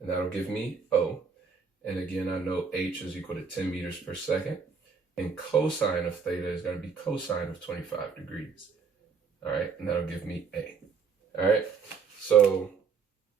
and that'll give me O. And again, I know H is equal to 10 meters per second. And cosine of theta is going to be cosine of 25 degrees. All right, and that'll give me A. All right, so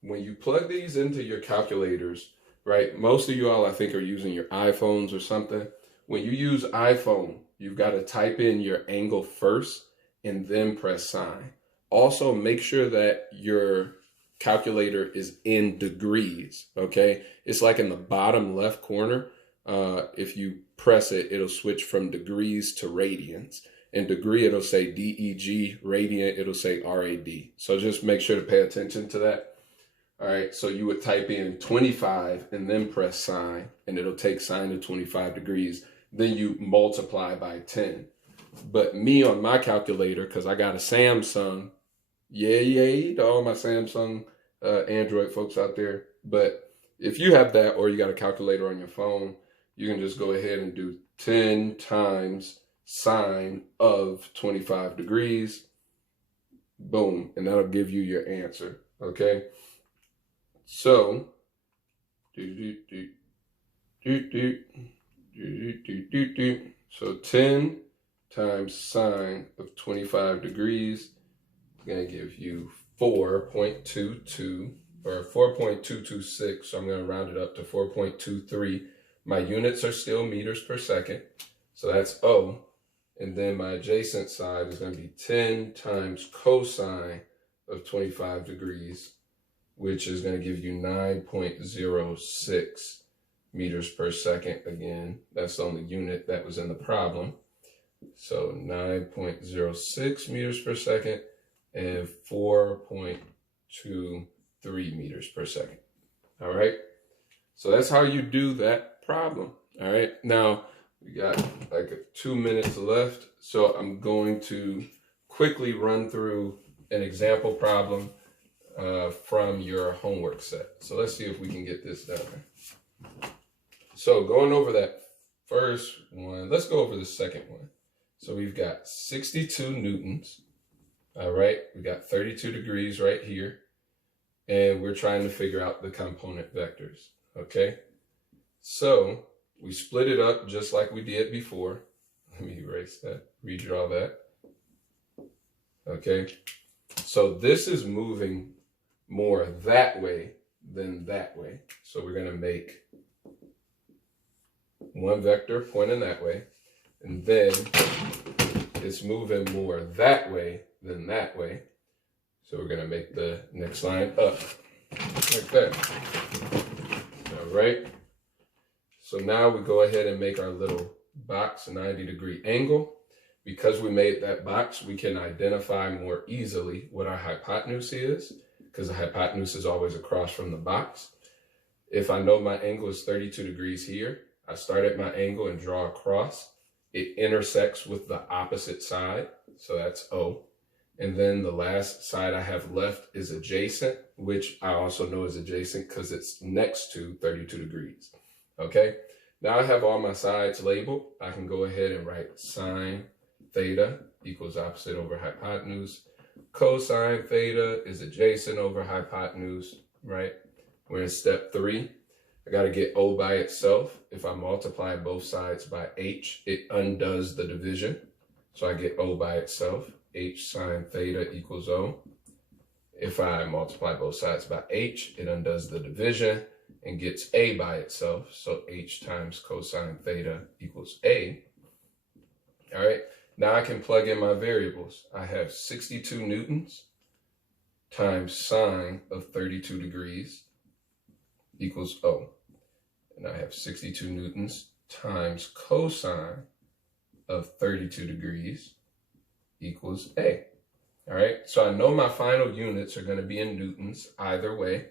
when you plug these into your calculators, right, most of you all I think are using your iPhones or something. When you use iPhone, you've got to type in your angle first and then press sine. Also, make sure that your calculator is in degrees, okay? It's like in the bottom left corner. If you press it, it'll switch from degrees to radians. In degree, it'll say DEG, radian, it'll say RAD. So just make sure to pay attention to that. All right, so you would type in 25 and then press sine, and it'll take sine of 25 degrees. Then you multiply by 10. But me on my calculator, because I got a Samsung, yay to all my Samsung Android folks out there. But if you have that or you got a calculator on your phone, you can just go ahead and do 10 times sine of 25 degrees. Boom. And that'll give you your answer. Okay. So, so 10 times sine of 25 degrees is going to give you 4.22 or 4.226. So I'm going to round it up to 4.23. My units are still meters per second. So that's O. And then my adjacent side is going to be 10 times cosine of 25 degrees, which is going to give you 9.06 meters per second. Again, that's the only unit that was in the problem. So 9.06 meters per second and 4.23 meters per second. All right. So that's how you do that problem. All right. Now we got like 2 minutes left. So I'm going to quickly run through an example problem from your homework set. So let's see if we can get this done. So going over that first one, let's go over the second one. So we've got 62 newtons. All right, we got 32 degrees right here. And we're trying to figure out the component vectors. Okay, so we split it up just like we did before. Let me erase that, redraw that. Okay, so this is moving more that way than that way. So we're going to make one vector pointing that way, and then it's moving more that way than that way. So we're going to make the next line up like that. All right. So now we go ahead and make our little box 90-degree angle. Because we made that box, we can identify more easily what our hypotenuse is, because the hypotenuse is always across from the box. If I know my angle is 32 degrees here, I start at my angle and draw across. It intersects with the opposite side, so that's O. And then the last side I have left is adjacent, which I also know is adjacent because it's next to 32 degrees. Okay, now I have all my sides labeled. I can go ahead and write sine theta equals opposite over hypotenuse. Cosine theta is adjacent over hypotenuse, right? We're in step 3. I got to get O by itself. If I multiply both sides by H, it undoes the division. So I get O by itself. H sine theta equals O. If I multiply both sides by H, it undoes the division and gets A by itself. So H times cosine theta equals A. All right. Now I can plug in my variables. I have 62 newtons times sine of 32 degrees equals O. And I have 62 newtons times cosine of 32 degrees equals A. All right, so I know my final units are going to be in newtons either way.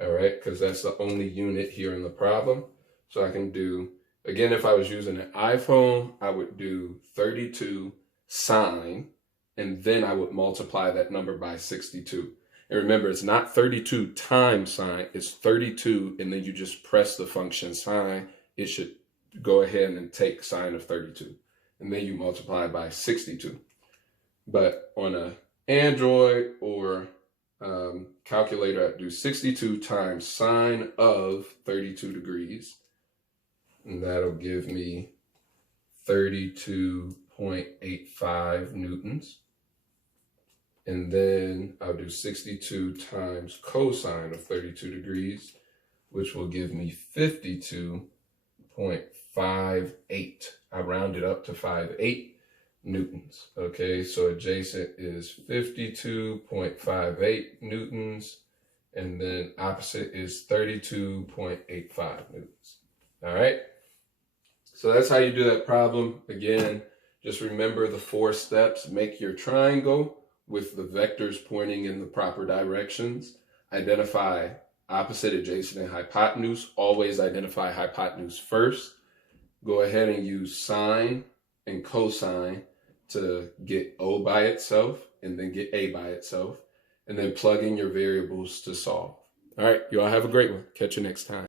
All right, because that's the only unit here in the problem. So I can do, again, if I was using an iPhone, I would do 32 sine, and then I would multiply that number by 62. And remember, it's not 32 times sine, it's 32, and then you just press the function sine. It should go ahead and take sine of 32. And then you multiply by 62. But on an Android or calculator, I do 62 times sine of 32 degrees. And that'll give me 32.85 newtons. And then I'll do 62 times cosine of 32 degrees, which will give me 52.58. I rounded up to 58 newtons. Okay, so adjacent is 52.58 newtons, and then opposite is 32.85 newtons. All right, so that's how you do that problem. Again, just remember the 4 steps. Make your triangle with the vectors pointing in the proper directions. Identify opposite, adjacent, and hypotenuse. Always identify hypotenuse first. Go ahead and use sine and cosine to get O by itself and then get A by itself, and then plug in your variables to solve. All right, you all have a great one. Catch you next time.